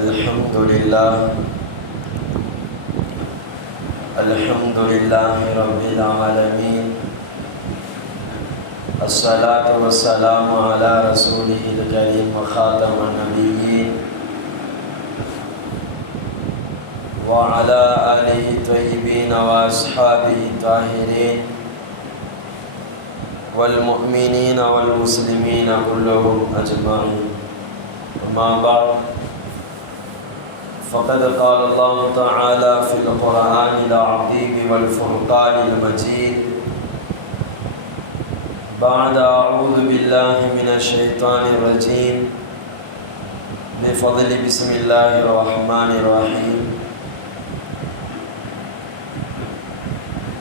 الحمد لله رب العالمين. الصلاة والسلام على رسوله الكريم وخاتم النبيين وعلى آله الطيبين وأصحابه الطاهرين والمؤمنين والمسلمين كلهم أجمعين. أما بعد، فقد قال الله تعالى في القرآن العظيم والفرقان المجيد بعد أعوذ بالله من الشيطان الرجيم بفضل بسم الله الرحمن الرحيم.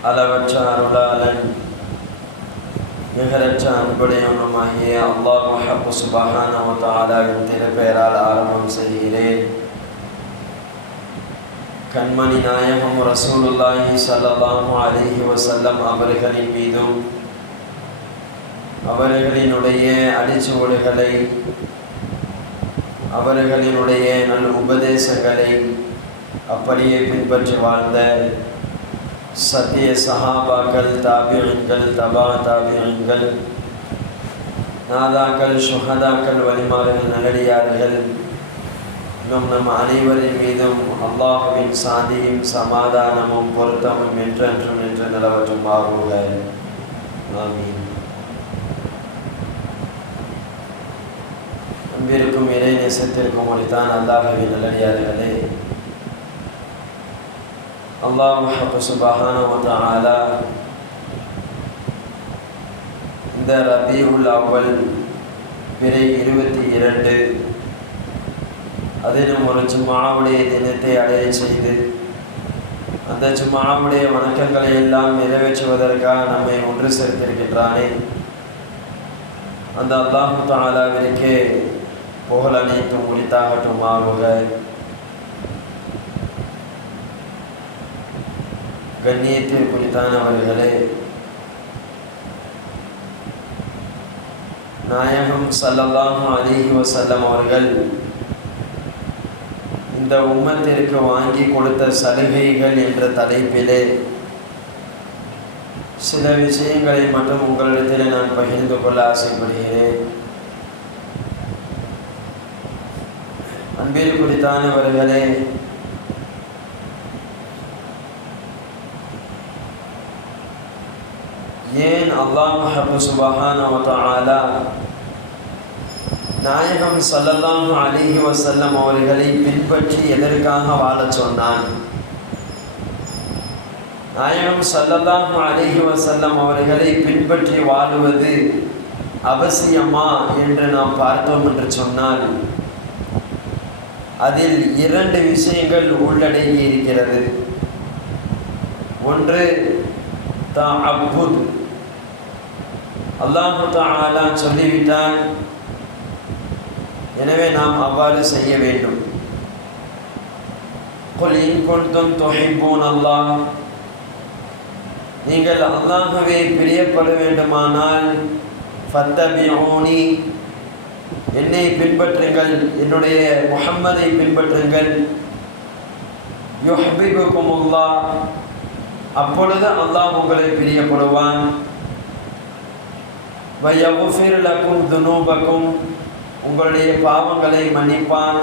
அளவற்ற அருளாளன் நிகரற்ற அன்புடையவனுமாகிய அல்லாஹ் சுப்ஹானஹு வ தஆலாவின் திருப்பெயரால் ஆரம்பம் செய்கிறேன். கண்மணி நாயகம் ரசூலுல்லாஹி ஸல்லல்லாஹு அலைஹி வஸல்லம் அவர்களின் மீதும் அவர்களினுடைய அடிச்சுவடுகளை அவர்களினுடைய நல் உபதேசங்களை அப்படியே பின்பற்றி வாழ்ந்த சத்திய சஹாபாக்கள், தாபிஈன்கள், தபா தாபிஈன்கள், நாதாக்கள், சுஹதாக்கள், வலிமார்கள், நல்லடியார்கள் இன்னும் நம் அனைவரின் மீதும் அல்லாஹுவின் சாந்தியும் சமாதானமும் பொருத்தமும் என்றென்றும் என்று நிலவற்றும் ஆகுக. ஆமீன். அன்பிற்கும் இறை நேசத்திற்கும் ஒளித்தான் அல்லாஹுவின் நல்லடியார்களே, அல்லாஹ் சுப்ஹானஹு வ தஆலா இந்த ரபீஉல் அவ்வல் பிறை 22 அதிலும் ஒரு ஜும்ஆவுடைய தினத்தை அடைய செய்து அந்த ஜும்ஆவுடைய வணக்கங்களை எல்லாம் நிறைவேற்றுவதற்காக நம்மை ஒன்று சேர்த்திருக்கின்றானே, அந்த அல்லாஹ் தஆலாவிற்கே புகழ் அனைத்தும் உரித்தாகட்டுமாகுக. கண்ணியத்தில் குறித்தானவர்களே, நாயகம் ஸல்லல்லாஹு அலைஹி வஸல்லம் அவர்கள் இந்த உம்மத்திற்கு வாங்கி கொடுத்த சலுகைகள் என்ற தலைப்பிலே சில விஷயங்களை மட்டும் உங்களிடத்தில் நான் பகிர்ந்து கொள்ள ஆசைப்படுகிறேன். அன்பில் குறித்தானவர்களே, ஏன் அல்லாஹ் சுப்ஹானஹு வ தஆலா நாயகம் ஸல்லல்லாஹு அலைஹி வஸல்லம் அவர்களை பின்பற்றி எதற்காக வாழச் சொன்னான்? நாயகம் ஸல்லல்லாஹு அலைஹி வஸல்லம் அவர்களை பின்பற்றி வாழுவது அவசியமா என்று நாம் பார்த்தோம் என்று சொன்னால், அதில் 2 விஷயங்கள் உள்ளடங்கி இருக்கிறது. ஒன்று தஅப்புத். அல்லாஹ் தஆலா சொல்லிவிட்டான், எனவே நாம் அவ்வாறு செய்ய வேண்டும். குல் இன் குன்தும் துஹிப்பூனல்லாஹ், நீங்கள் அல்லாஹ்வை பிரியப்பட வேண்டுமானால் ஃபத்தபிஊனி, என்னை பின்பற்றுங்கள், என்னுடைய முஹம்மதை பின்பற்றுங்கள். யுஹ்பிபுகுமுல்லாஹ், அப்பொழுது அல்லாஹ் உங்களை பிரியப்படுவான். வயக்ஃபிர் லகும் துனூபகும், உங்களுடைய பாவங்களை மன்னிப்பான்.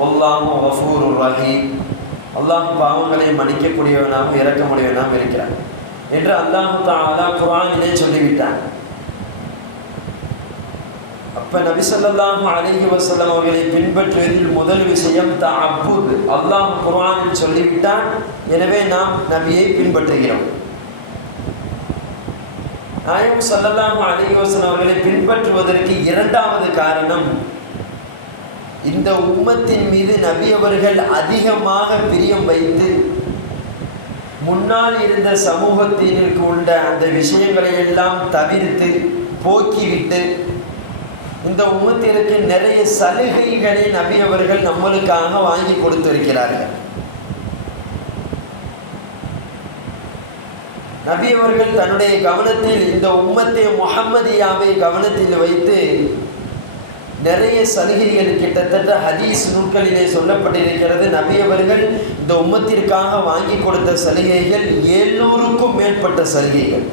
வல்லாஹு கஃபூருர் ரஹீம், அல்லாஹ் பாவங்களை மன்னிக்கக்கூடியவனாக இரக்கமுடையவனாக இருக்கிறான் என்று அல்லாஹ் தஆலா குர்ஆனிலே சொல்லிவிட்டான். அப்ப நபி ஸல்லல்லாஹு அலைஹி வஸல்லம் அவர்களை பின்பற்றுவதில் முதல் விஷயம் தஅப்புத். அல்லாஹ் குர்ஆனில் சொல்லிவிட்டான், எனவே நாம் நபியை பின்பற்றுகிறோம். நாயகம் ஸல்லல்லாஹு அலைஹி வஸல்லம் அவர்களை பின்பற்றுவதற்கு 2வது காரணம், இந்த உம்மத்தின் மீது நபி அவர்கள் அதிகமாக பிரியம் வைத்து முன்னால் இருந்த சமூகத்தினருக்கு உள்ள அந்த விஷயங்களை எல்லாம் தவிர்த்து போக்கிவிட்டு இந்த உம்மத்திற்கு நிறைய சலுகைகளை நபி அவர்கள் நம்மளுக்காக வாங்கி கொடுத்திருக்கிறார்கள். நபி அவர்கள் தன்னுடைய கவனத்தில் இந்த உம்மத்தை முஹம்மதியாவை கவனத்தில் வைத்து நிறைய சலுகைகள் கிட்டத்தட்ட ஹதீஸ் நூல்களிலே சொல்லப்பட்டிருக்கிறது. நபி அவர்கள் இந்த உம்மத்திற்காக வாங்கி கொடுத்த சலுகைகள் 700க்கும் மேற்பட்ட சலுகைகள்.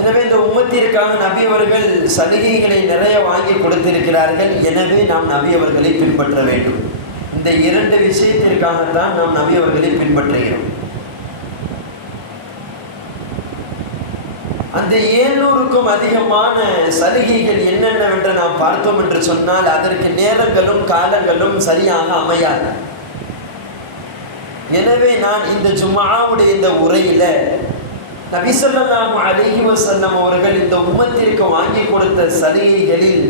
எனவே இந்த உம்மத்திற்காக நபி அவர்கள் சலுகைகளை நிறைய வாங்கி கொடுத்திருக்கிறார்கள். எனவே நாம் நபி அவர்களை பின்பற்ற வேண்டும். இந்த 2 விஷயத்திற்காகத்தான் நாம் நபி அவர்களை பின்பற்றுகிறோம். அந்த 700க்கும் அதிகமான சலுகைகள் என்னென்னவென்று நாம் பார்த்தோம் என்று சொன்னால் அதற்கு நேரங்களும் காலங்களும் சரியாக அமையாது. எனவே நான் இந்த ஜும்ஆவுடைய இந்த உரையில நபி ஸல்லல்லாஹு அலைஹி வஸல்லம் அவர்கள் இந்த உம்மத்திற்கு வாங்கி கொடுத்த சலுகைகளில்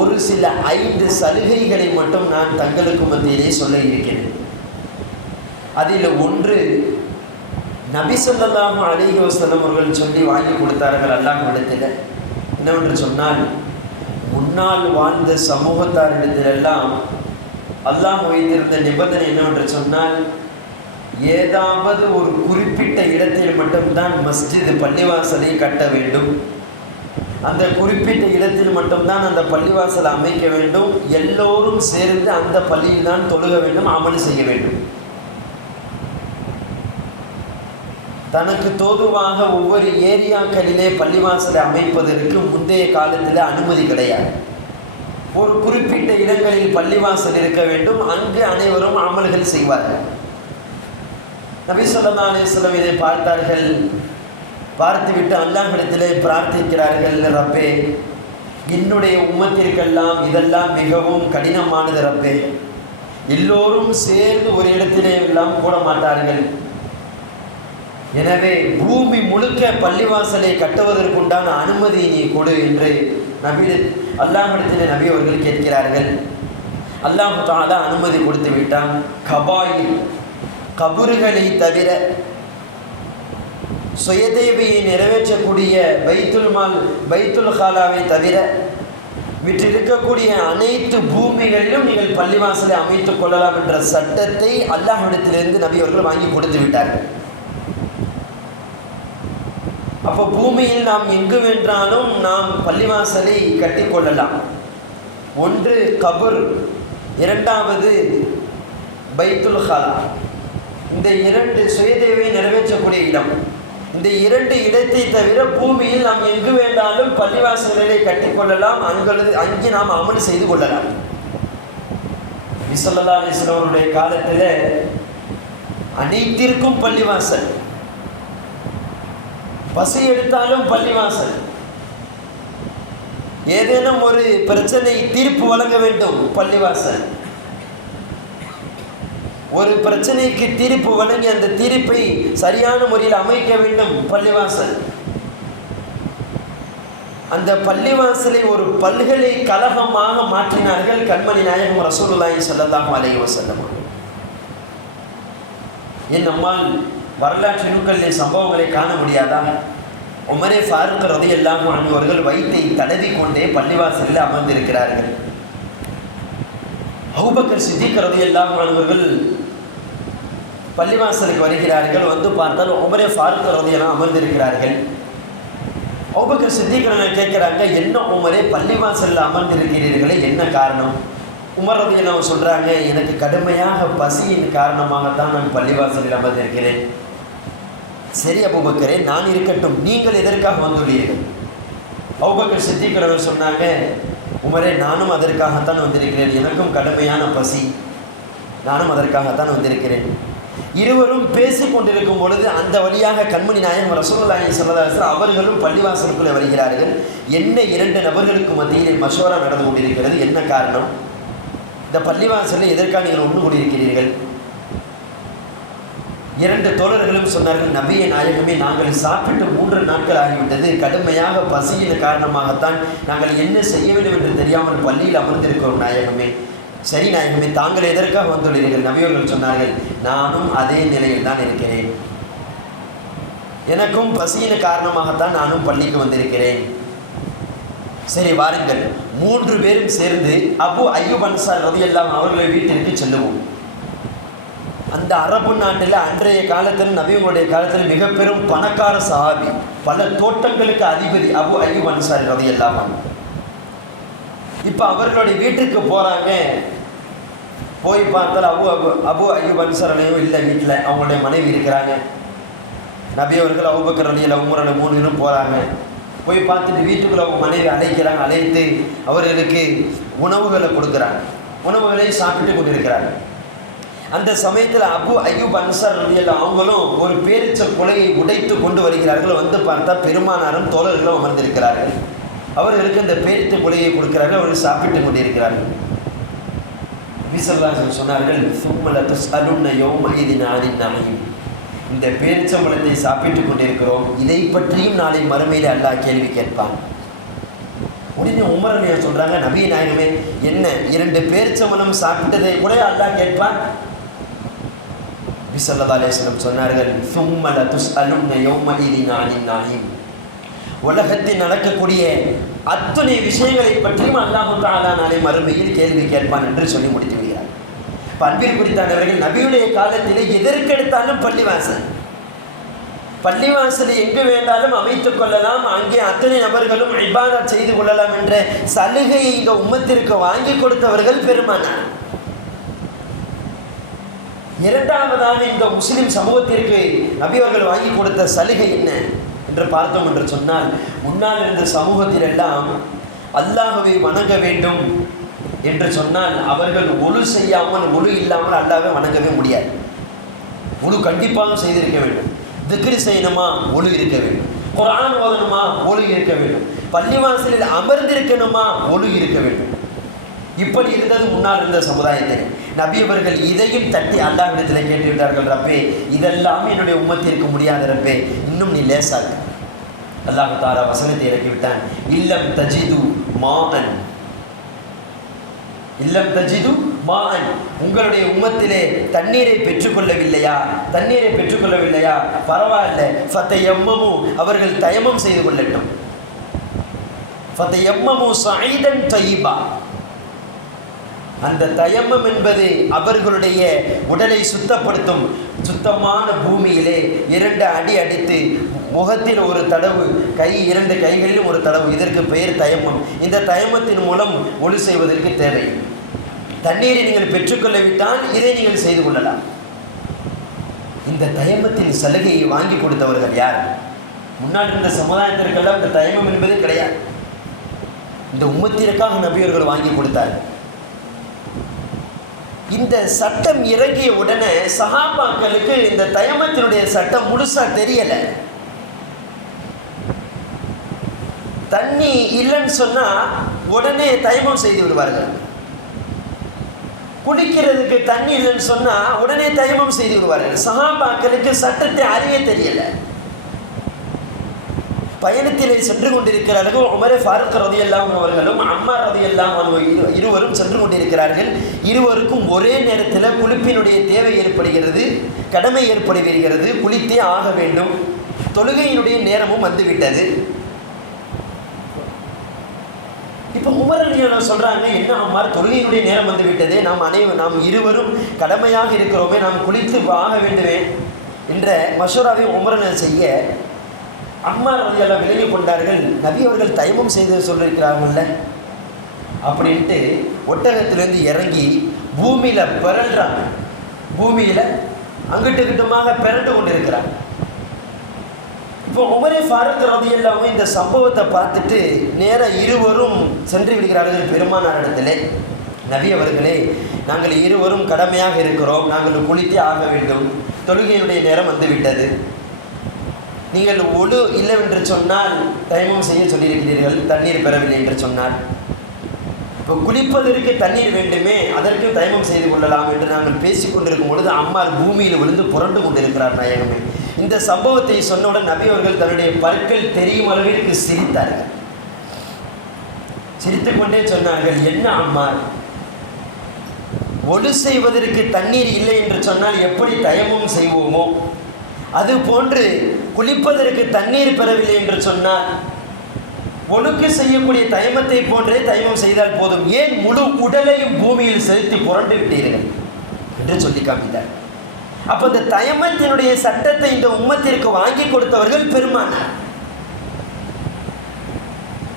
ஒரு சில 5 சலுகைகளை மட்டும் நான் தங்களுக்கு மத்தியிலே சொல்ல இருக்கிறேன். அதில் ஒன்று, நபி ஸல்லல்லாஹு அலைஹி வஸல்லம் அவர்கள் சொல்லி வாங்கி கொடுத்தார்கள் அல்லாஹ்விடத்தில். என்னவென்று சொன்னால், முன்னால் வாழ்ந்த சமூகத்தாரிடத்திலெல்லாம் அல்லாஹ் வைத்திருந்த நிபந்தனை என்னவென்று சொன்னால், ஏதாவது ஒரு குறிப்பிட்ட இடத்தில் மட்டும்தான் மஸ்ஜித் பள்ளிவாசலை கட்ட வேண்டும். அந்த குறிப்பிட்ட இடத்தில் மட்டும்தான் அந்த பள்ளிவாசலை அமைக்க வேண்டும். எல்லோரும் சேர்ந்து அந்த பள்ளியில் தான் தொழுக வேண்டும், அமல் செய்ய வேண்டும். தனக்கு தோதுவாக ஒவ்வொரு ஏரியாக்களிலே பள்ளிவாசலை அமைப்பதற்கு முந்தைய காலத்தில் அனுமதி கிடையாது. ஒரு குறிப்பிட்ட இடங்களில் பள்ளிவாசல் இருக்க வேண்டும், அங்கு அனைவரும் அமல்கள் செய்வார்கள். நபி ஸல்லல்லாஹு அலைஹி வஸல்லம் இதை பார்த்தார்கள். பார்த்துவிட்டு அல்லாஹ்விடத்திலே பிரார்த்திக்கிறார்கள், ரப்பே, என்னுடைய உம்மத்திற்கெல்லாம் இதெல்லாம் மிகவும் கடினமானது ரப்பே. எல்லோரும் சேர்ந்து ஒரு இடத்திலே எல்லாம் கூட மாட்டார்கள். எனவே பூமி முழுக்க பள்ளிவாசலை கட்டுவதற்குண்டான அனுமதி நீ கொடு என்று அல்லாஹ்விடத்திலே நபி அவர்கள் கேட்கிறார்கள். அல்லாஹ் தஆலா அனுமதி கொடுத்து விட்டான். கபாயில், கபறுகளை தவிர சுயதேவையை நிறைவேற்றக்கூடிய பைத்துல் ஹாலாவை தவிர விற்றிருக்கக்கூடிய அனைத்து பூமிகளிலும் நீங்கள் பள்ளிவாசலை அமைத்துக் கொள்ளலாம் என்ற சட்டத்தை அல்லாஹ்விடத்திலிருந்து நபி அவர்கள் வாங்கி கொடுத்து விட்டார்கள். அப்போ பூமியில் நாம் எங்கு வென்றாலும் நாம் பள்ளிவாசலை கட்டிக்கொள்ளலாம். ஒன்று கபர், இரண்டாவது பைத்துல் ஹாலா. இந்த 2 சுயதேவை நிறைவேற்றக்கூடிய இடம். இந்த 2 இடத்தை தவிர பூமியில் நாம் எங்கு வேண்டாலும் பள்ளிவாசல்களை கட்டிக்கொள்ளலாம். அங்கே நாம் அமல் செய்து கொள்ளலாம். நபி ஸல்லல்லாஹு அலைஹி வஸல்லம் அவருடைய காலத்தில் அனைத்திற்கும் பள்ளிவாசல். பசி எடுத்தாலும் பள்ளிவாசல். ஏதேனும் ஒரு பிரச்சனை தீர்ப்பு வழங்க வேண்டும், பள்ளிவாசல். ஒரு பிரச்சனைக்கு தீர்ப்பு வழங்கி அந்த தீர்ப்பை சரியான முறையில் அமைக்க வேண்டும், பள்ளிவாசல். அந்த பள்ளிவாசலை ஒரு பல்கலைக்கழகமாக மாற்றினார்கள் கண்மணி நாயகம் ரசூலுல்லாஹி ஸல்லல்லாஹு அலைஹி வஸல்லம். என் நம்மால் வரலாற்று நூல்களில் சம்பவங்களை காண முடியாதா? உமரே ஃபாரூக் ரலியல்லாஹு அன்ஹு அவர்கள் வயிற்றை தடவி கொண்டே பள்ளிவாசலில் அமர்ந்திருக்கிறார்கள். அபூபக்கர் சித்திக் ரலியல்லாஹு அன்ஹு அவர்கள் பள்ளிவாசலுக்கு வருகிறார்கள். வந்து பார்த்தால் உமரே ஃபாரூக் ரலியல்லாஹு அமர்ந்திருக்கிறார்கள். அபூபக்கர் சித்திக் கேட்குறாங்க, என்ன உமரே பள்ளிவாசலில் அமர்ந்திருக்கிறீர்களே, என்ன காரணம்? உமர் ரலியல்லாஹு சொல்கிறாங்க, எனக்கு கடுமையாக பசியின் காரணமாகத்தான் நான் பள்ளிவாசலில் அமர்ந்திருக்கிறேன். சரி அபூபக்கரே, நான் இருக்கட்டும், நீங்கள் எதற்காக வந்துள்ளீர்கள்? அபூபக்கர் சித்திக் சொன்னாங்க, உமரே, நானும் அதற்காகத்தான் வந்திருக்கிறேன். எனக்கும் கடுமையான பசி, நானும் அதற்காகத்தான் வந்திருக்கிறேன். இருவரும் பேசி கொண்டிருக்கும் பொழுது அந்த வழியாக கண்மணி நாயகம் ரசூலுல்லாஹி ஸல்லல்லாஹு அலைஹி வஸல்லம் அவர்களும் பள்ளிவாசலுக்குள்ளே வருகிறார்கள். என்ன 2 நபர்களுக்கு மத்தியில் மஷவரா நடந்து கொண்டிருக்கிறது, என்ன காரணம்? இந்த பள்ளிவாசலில் எதற்காக நீங்கள் ஒன்று கூடியிருக்கிறீர்கள்? 2 தோழர்களும் சொன்னார்கள், நபியே நாயகமே, நாங்கள் சாப்பிட்டு 3 நாட்கள் ஆகிவிட்டது. கடுமையாக பசியின் காரணமாகத்தான் நாங்கள் என்ன செய்ய வேண்டும் என்று தெரியாமல் பள்ளியில் அமர்ந்திருக்கிறோம் நாயகமே. சரி நாயகமே, தாங்கள் எதற்காக வந்துள்ளீர்கள்? நபியவர்கள் சொன்னார்கள், நானும் அதே நிலையில் தான் இருக்கிறேன். எனக்கும் பசியின் காரணமாகத்தான் நானும் பள்ளிக்கு வந்திருக்கிறேன். சரி வாருங்கள், 3 பேரும் சேர்ந்து அபு அய்யூப் அன்சாரி ரலியல்லாஹு அன்ஹு அவர்களை வீட்டிற்கு செல்லுவோம். அந்த அரபு நாட்டில் அன்றைய காலத்தில் நபியுடைய காலத்தில் மிக பெரும் பணக்கார சஹாபி, பல தோட்டங்களுக்கு அதிபதி அபு அய்யூப் அன்சாரி ரலியல்லாஹு அன்ஹு. இப்போ அவர்களுடைய வீட்டுக்கு போகிறாங்க. போய் பார்த்தால் அபு அய்யூப் அன்சாரியும் இல்லை வீட்டில். அவங்களுடைய மனைவி இருக்கிறாங்க. நபி அவர்கள் அபூபக்கர் ரலியல்லாஹு உமர் 3 பேரும் போகிறாங்க. போய் பார்த்துட்டு வீட்டுக்குள்ளே அவங்க மனைவி அழைக்கிறாங்க. அழைத்து அவர்களுக்கு உணவுகளை கொடுக்குறாங்க. உணவுகளை சாப்பிட்டு கொண்டு இருக்கிறாங்க. அந்த சமயத்தில் அபு அய்யூப் அன்சார் ரலியல்லாஹு அவங்களும் ஒரு பேரிச்ச குலையை உடைத்து கொண்டு வருகிறார்கள். வந்து பார்த்தா பெருமானாரும் தோழர்களும் அமர்ந்திருக்கிறார்கள். அவர்களுக்கு அந்த பேரித்த குலையை கொடுக்கிறார்கள். அவர்கள் சாப்பிட்டு கொண்டிருக்கிறார்கள். நபி ஸல்லல்லாஹு அலைஹி வஸல்லம் சொன்னார்கள், சும்ம லதுஸ்அலுன்ன யௌமஇதின் அனின் நஈம். இந்த பேரிச்சம்பழத்தை சாப்பிட்டு கொண்டிருக்கிறோம், இதை பற்றியும் நாளை மறுமையில் அல்லாஹ் கேள்வி கேட்பான். உடனே உமர் ரலியல்லாஹு சொல்றாங்க, நபியே நாயகமே, என்ன 2 பேரிச்சம்பழம் சாப்பிட்டதை கூட அல்லாஹ் கேட்பான்? நபி ஸல்லல்லாஹு அலைஹி வஸல்லம் சொன்னார்கள், சும்ம லதுஸ்அலுன்ன யௌமஇதின் அனின் நஈம். உலகத்தில் நடக்கக்கூடிய அத்தனை விஷயங்களை பற்றியும் அல்லாஹ் தஆலா நாளை மறுமையில் கேள்வி கேட்பான் என்று சொல்லி முடித்து விடுகிறார். அன்பில் குறித்தானவர்கள், நபியுடைய காலத்திலே எதற்கெடுத்தாலும் பள்ளிவாசலை எங்கு வேண்டாலும் அமைத்துக் கொள்ளலாம், அங்கே அத்தனை நபர்களும் இபாதத் செய்து கொள்ளலாம் என்ற சலுகையை இந்த உம்மத்திற்கு வாங்கி கொடுத்தவர்கள் பெருமானார். இரண்டாவதாக இந்த முஸ்லிம் சமூகத்திற்கு நபி அவர்கள் வாங்கி கொடுத்த சலுகை என்ன என்று பார்த்தோம் என்று சொன்னால், முன்னால் இருந்த சமூகத்தில் எல்லாம் அல்லாஹ்வை வணங்க வேண்டும் என்று சொன்னால் அவர்கள் ஒழு செய்யாமல், ஒழு இல்லாமல் அல்லாஹ்வை வணங்கவே முடியாது. ஒழு கண்டிப்பாக செய்திருக்க வேண்டும். திக்ர் செய்யணுமா, ஒழு இருக்க வேண்டும். குர்ஆன் ஓதணுமா, ஒழு இருக்க வேண்டும். பள்ளிவாசலில் அமர்ந்திருக்கணுமா, ஒழு இருக்க வேண்டும். இப்படி இருந்தது முன்னால் இருந்த சமுதாயத்தில். நபி அவர்கள் இதையும் தட்டி அல்லாஹ்விடத்தில் கேட்டுவிட்டார்கள், ரப்பே இதெல்லாம் என்னுடைய உம்மத்திற்கு முடியாத ரப்பே, இன்னும் நீ லேசாக. அல்லாஹ் தஆலா வசனத்தை இறக்கிவிட்டான், இல்லம் தஜிது மாஅன், இல்லம் தஜிது மாஅன், உங்களுடைய உம்மத்திலே தண்ணீரை பெற்றுக்கொள்ளவில்லையா, பரவாயில்ல, ஃபதயம்மமு, அவர்கள் தயமம் செய்து கொள்ளட்டும். ஃபதயம்மமு ஸஈதன் தய்யிபா, அந்த தயம்மம் என்பது அவர்களுடைய உடலை சுத்தப்படுத்தும். சுத்தமான பூமியிலே 2 அடி அடித்து முகத்தில் ஒரு தடவு, 2 கைகளிலும் ஒரு தடவு, இதற்கு பெயர் தயம்மம். இந்த தயம்மத்தின் மூலம் ஒழு செய்வதற்கு தேவை. தண்ணீரை நீங்கள் பெற்றுக்கொள்ளவிட்டால் இதை நீங்கள் செய்து கொள்ளலாம். இந்த தயம்மத்தின் சலுகையை வாங்கி கொடுத்தவர்கள் யார்? முன்னாடி இருந்த சமுதாயத்திற்கெல்லாம் இந்த தயம்மம் என்பது கிடையாது. இந்த உம்மத்திற்காக நபியவர்கள் வாங்கி கொடுத்தார்கள். இந்த சட்டம் இறங்கிய உடனே சஹாபாக்களுக்கு இந்த தயமத்தினுடைய சட்டம் முழுசா தெரியல. தண்ணி இல்லைன்னு சொன்னா உடனே தயமம் செய்து விடுவார்கள். குடிக்கிறதுக்கு தண்ணி இல்லைன்னு சொன்னா உடனே தயமம் செய்து விடுவார்கள். சஹாபாக்களுக்கு சட்டத்தை அறிய தெரியல. பயணத்திலே சென்று கொண்டிருக்கிறார்கள். உமர் ஃபாரூக் ரலியல்லாஹு அவர்களும் அம்மார் ரலியல்லாஹு அன்ஹு இருவரும் சென்று கொண்டிருக்கிறார்கள். இருவருக்கும் ஒரே நேரத்தில் குளிப்பினுடைய தேவை ஏற்படுகிறது, கடமை ஏற்படுகிறது. குளித்தே ஆக வேண்டும். தொழுகையினுடைய நேரமும் வந்துவிட்டது. இப்போ உமர் ரலியல்லாஹு சொல்றாங்க, என்ன அம்மார், தொழுகையினுடைய நேரம் வந்துவிட்டதே, நாம் இருவரும் கடமையாக இருக்கிறோமே, நாம் குளித்து ஆக வேண்டுமே என்ற மஷூராவை உமர் செய்ய அம்மார் ரலியல்லாஹு விலகி கொண்டார்கள். நபி அவர்கள் தயமம் செய்து சொல்லியிருக்கிறாங்கல்ல அப்படின்ட்டு ஒட்டகத்திலேருந்து இறங்கி பூமியில் பிறல்றாங்க. பூமியில் அங்கிட்டு கிட்டமாக பிறண்டு கொண்டிருக்கிறாங்க. இப்போ உமர் ஃபாரூக் ரலியல்லாஹு இந்த சம்பவத்தை பார்த்துட்டு நேராக இருவரும் சென்று விடுகிறார்கள் பெருமானார் இடத்திலே. நபி அவர்களே, நாங்கள் இருவரும் கடமையாக இருக்கிறோம், நாங்கள் குளித்தே ஆக வேண்டும், தொழுகையினுடைய நேரம் வந்துவிட்டது. நீங்கள் ஒழு இல்லை என்று சொன்னால் தயமம் செய்ய சொல்லியிருக்கிறீர்கள், தண்ணீர் பெறவில்லை என்று சொன்னார். இப்போ குளிப்பதற்கு தண்ணீர் வேண்டுமே, அதற்கு தயமம் செய்து கொள்ளலாம் என்று நாங்கள் பேசி கொண்டிருக்கும் பொழுது அம்மார் பூமியில் விழுந்து புரண்டு கொண்டிருக்கிறார் நாயகமே. இந்த சம்பவத்தை சொன்னவுடன் நபி அவர்கள் தன்னுடைய பற்கள் தெரியும் அளவிற்கு சிரித்தார்கள். சிரித்துக்கொண்டே சொன்னார்கள், என்ன அம்மார், ஒழு செய்வதற்கு தண்ணீர் இல்லை என்று சொன்னால் எப்படி தயமம் செய்வோமோ, அது போன்று குளிப்பதற்கு தண்ணீர் பெறவில்லை என்று சொன்னால் ஒழுக்கு செய்யக்கூடிய தயமத்தை போன்றே தயமம் செய்தால் போதும், ஏன் முழு உடலையும் பூமியில் செலுத்தி புரண்டு விட்டீர்கள் என்று சொல்லி காமித்தார். அப்போ இந்த தயமத்தினுடைய சட்டத்தை இந்த உம்மத்திற்கு வாங்கி கொடுத்தவர்கள் பெருமானார்.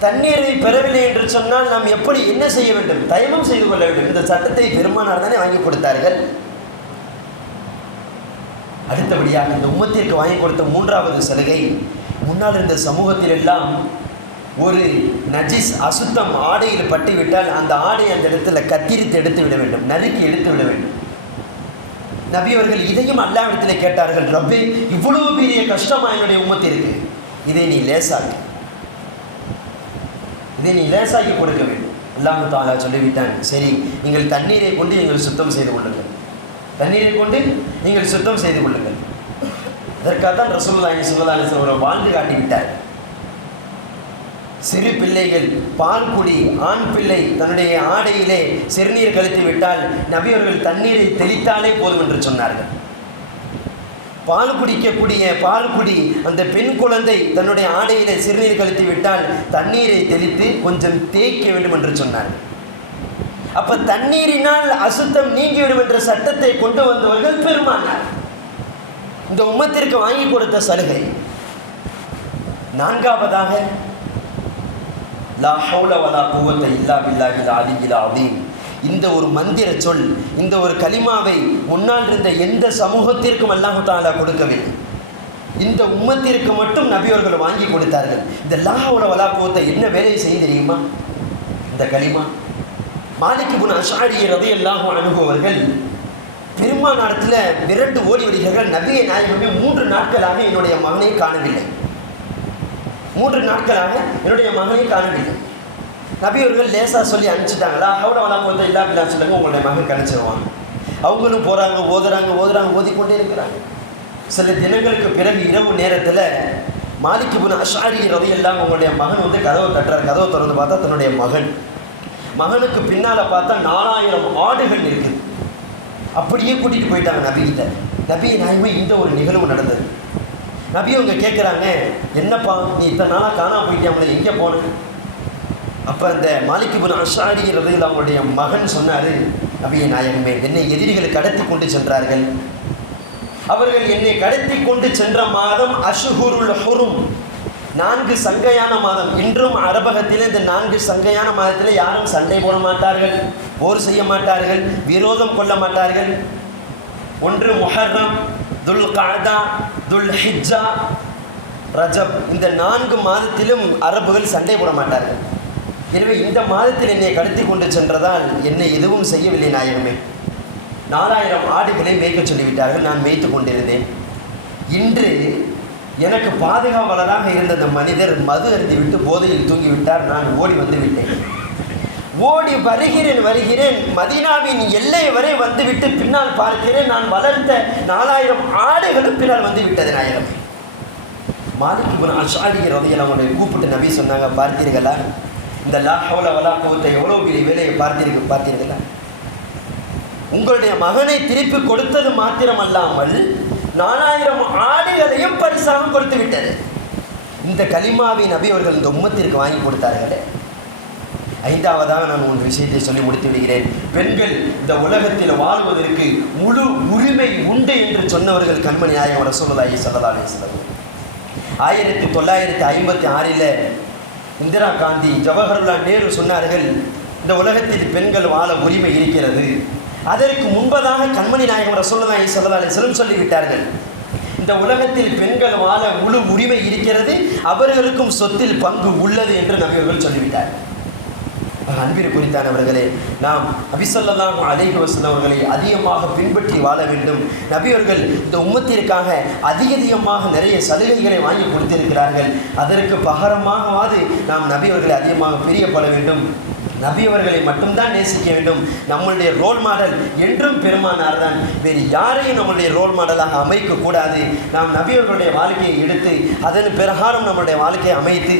தண்ணீரை பெறவில்லை என்று சொன்னால் நாம் எப்படி என்ன செய்ய வேண்டும்? தயமம் செய்து கொள்ள வேண்டும். இந்த சட்டத்தை பெருமானார் தானே வாங்கி கொடுத்தார்கள். அடுத்தபடியாக இந்த உம்மத்திற்கு வாங்கி கொடுத்த மூன்றாவது சலுகை, முன்னால் இருந்த சமூகத்தில் எல்லாம் ஒரு நஜிஸ் அசுத்தம் ஆடையில் பட்டுவிட்டால் அந்த ஆடை அந்த இடத்துல கத்திரித்து எடுத்து விட வேண்டும், நறுக்கி எடுத்து விட வேண்டும். நபி அவர்கள் இதையும் அல்லாஹ்விடத்தில் கேட்டார்கள், ரப்பே இவ்வளவு பெரிய கஷ்டமா என்னுடைய உம்மத்திற்கு, இதை நீ லேசாக்கி கொடுக்க வேண்டும். அல்லாஹ் தஆலா சொல்லிவிட்டான், சரி நீங்கள் தண்ணீரை கொண்டு நீங்கள் சுத்தம் செய்து கொள்ளுங்கள், தண்ணீரை கொண்டு நீங்கள் சுத்தம் செய்து கொள்ளுங்கள். அதற்காகத்தான் ரசூலுல்லாஹி ஸல்லல்லாஹு அலைஹி வஸல்லம் வாழ்ந்து காட்டிவிட்டார். சிறு பிள்ளைகள் பால் குடி, ஆண் பிள்ளை தன்னுடைய ஆடையிலே சிறுநீர் கழித்து விட்டால் நபி அவர்கள் தண்ணீரை தெளித்தாலே போதும் என்று சொன்னார்கள். பால் குடி அந்த பெண் குழந்தை தன்னுடைய ஆடையிலே சிறுநீர் கழித்து விட்டால் தண்ணீரை தெளித்து கொஞ்சம் தேய்க்க வேண்டும் என்று சொன்னார்கள். அப்ப தண்ணீரினால் அசுத்தம் நீங்கிவிடும் என்ற சட்டத்தை கொண்டு வந்தவர்கள் பெருமானார். இந்த உம்மத்திற்கு வாங்கி கொடுத்த சலுகை. நான்காவதாக, லா ஹவுல வலா குவத்த இல்லா பில்லாஹில் அலியில் அதீம். இந்த ஒரு மந்திர சொல், இந்த ஒரு கலிமாவை முன்னால் இருந்த எந்த சமூகத்திற்கும் அல்லாஹ் தஆலா கொடுக்கவில்லை. இந்த உம்மத்திற்கு மட்டும் நபி அவர்கள் வாங்கி கொடுத்தார்கள். இந்த லா ஹவுல வலா குவத்த என்ன வேலையை செய்ய தெரியுமா? இந்த கலிமா. மாலிக் இப்னு அஷ்அரி ரலியல்லாஹு அன்ஹு அவர்கள் பெருமானாரத்தில் விரண்டு ஓடி வருகிறார்கள். நபியை நாயகமே 3 நாட்களாக என்னுடைய மகனை காணவில்லை, 3 நாட்களாக என்னுடைய மகனை காணவில்லை. நபி அவர்கள் லேசாக சொல்லி அனுப்பிச்சிட்டாங்களா, ஹவுல வலா குவத்த இல்லா பில்லாஹ் சொல்லுங்க, உங்களுடைய மகன் கணிச்சிருவாங்க. அவங்களும் போகிறாங்க, ஓதிக்கொண்டே இருக்கிறாங்க. சில தினங்களுக்கு பிறகு இரவு நேரத்தில் மாலிக் இப்னு அஷ்அரி ரலியல்லாஹு அவங்களுடைய மகன் வந்து கதவை தட்டுறார். கதவை திறந்து பார்த்தா தன்னுடைய மகனுக்கு பின்னால் பார்த்தா 4000 ஆடுகள் இருக்குது. அப்படியே கூட்டிகிட்டு போயிட்டாங்க நபிகிட்ட. நபி நாயகமே இந்த ஒரு நிகழ்வு நடந்தது. நபி அவங்க கேட்குறாங்க, என்னப்பா நீ இத்தனை நாளாக காணாம போயிட்டாங்களே, எங்கே போன? அப்போ இந்த மாலிக் இப்னு அஷ்அரி ரலியல்லாஹு அவங்களுடைய மகன் சொன்னார், நபியை நாயகமே என்னை எதிரிகள் கடத்தி கொண்டு சென்றார்கள். அவர்கள் என்னை கடத்தி கொண்டு சென்ற மாதம் அஷ்ஹுருல் ஹுரும், 4 சங்கையான மாதம். இன்றும் அரபகத்தில் இந்த 4 சங்கையான மாதத்தில் யாரும் சண்டை போட மாட்டார்கள், போர் செய்ய மாட்டார்கள், விரோதம் கொள்ள மாட்டார்கள். ஒன்று முஹர்ரம், துல் கஅதா, துல் ஹிஜ்ஜா, ரஜப். இந்த 4 மாதத்திலும் அரபுகள் சண்டை போட மாட்டார்கள். எனவே இந்த மாதத்தில் என்னை கடத்தி கொண்டு சென்றதால் என்னை எதுவும் செய்யவில்லை நாயகமே. 4000 ஆடுகளை மேய்க்க சொல்லிவிட்டார்கள். நான் மேய்த்து கொண்டிருந்தேன். இன்று எனக்கு பாதுகாவலராக இருந்த அந்த மனிதர் மது அருந்திவிட்டு போதையில் தூங்கிவிட்டார். நான் ஓடி வந்து விட்டேன். ஓடி வருகிறேன், மதீனாவின் எல்லை வரை வந்துவிட்டு பின்னால் பார்க்கிறேன், நான் வளர்த்த 4000 ஆடுகளும் பின்னால் வந்து விட்டது நாயகமே. மாலிக் இப்னு அஷ்அரி ரலியல்லாஹு அன்ஹு கூப்பிட்டு நபி சொன்னாங்க, பார்த்தீர்களா இந்த லா ஹவுல வலா குவத்த எவ்வளோ பெரிய வேலையை பார்த்தீர்களா? உங்களுடைய மகனை திருப்பி கொடுத்தது மாத்திரமல்லாமல் 4000 ஆடுகளையும் பரிசாக கொடுத்து விட்டது. இந்த கலிமாவை நபி அவர்கள் இந்த உம்மத்திற்கு வாங்கி கொடுத்தார்களே. ஐந்தாவதாக நான் ஒரு விஷயத்தை சொல்லி முடித்து விடுகிறேன். பெண்கள் இந்த உலகத்தில் வாழ்வதற்கு முழு உரிமை உண்டு என்று சொன்னவர்கள் கண்மணி நாயகம் ரசூலுல்லாஹி ஸல்லல்லாஹு அலைஹி வஸல்லம். 1956 இந்திரா காந்தி, ஜவஹர்லால் நேரு சொன்னார்கள், இந்த உலகத்தில் பெண்கள் வாழ உரிமை இருக்கிறது. அதற்கு முன்பதாக கண்மணி நாயகம் ரசூலுல்லாஹி ஸல்லல்லாஹு அலைஹி வஸல்லம் சொல்லிவிட்டார்கள், இந்த உலகத்தில் பெண்கள் வாழ முழு உரிமை இருக்கிறது, அவர்களுக்கும் சொத்தில் பங்கு உள்ளது என்று நபியவர்கள் சொல்லிவிட்டார்கள். அன்பிற்கு குறித்தானவர்களே, நாம் நபி ஸல்லல்லாஹு அலைஹி வஸல்லம் அவர்களை அதிகமாக பின்பற்றி வாழ வேண்டும். நபியவர்கள் இந்த உம்மத்திற்காக அதிகமாக நிறைய சலுகைகளை வாங்கி கொடுத்திருக்கிறார்கள். அதற்கு பகரமாகவாது நாம் நபியவர்களை அதிகமாக பிரியப்பட வேண்டும். நபியவர்களை மட்டும்தான் நேசிக்க வேண்டும். நம்மளுடைய ரோல் மாடல் என்றும் பெருமானார் தான். வேறு யாரையும் நம்மளுடைய ரோல் மாடலாக அமைக்கக்கூடாது. நாம் நபியவர்களுடைய வாழ்க்கையை எடுத்து அதன் பிரகாரம் நம்மளுடைய வாழ்க்கையை அமைத்து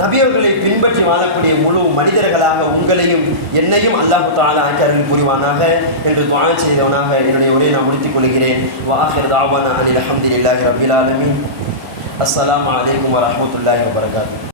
நபியவர்களை பின்பற்றி வாழக்கூடிய முழு மனிதர்களாக உங்களையும் என்னையும் அல்லாஹ் தஆலா ஆக்கி புரிவானாக என்று துஆ செய்தவனாக என்னுடைய உரையை நான் முடித்துக் கொள்கிறேன். வஆஹிரு தஅவானா அனில் ஹம்துலில்லாஹி ரப்பில் ஆலமீன். அஸ்ஸலாமு அலைக்கும் வரஹ்மத்துல்லாஹி வபரகாத்துஹு.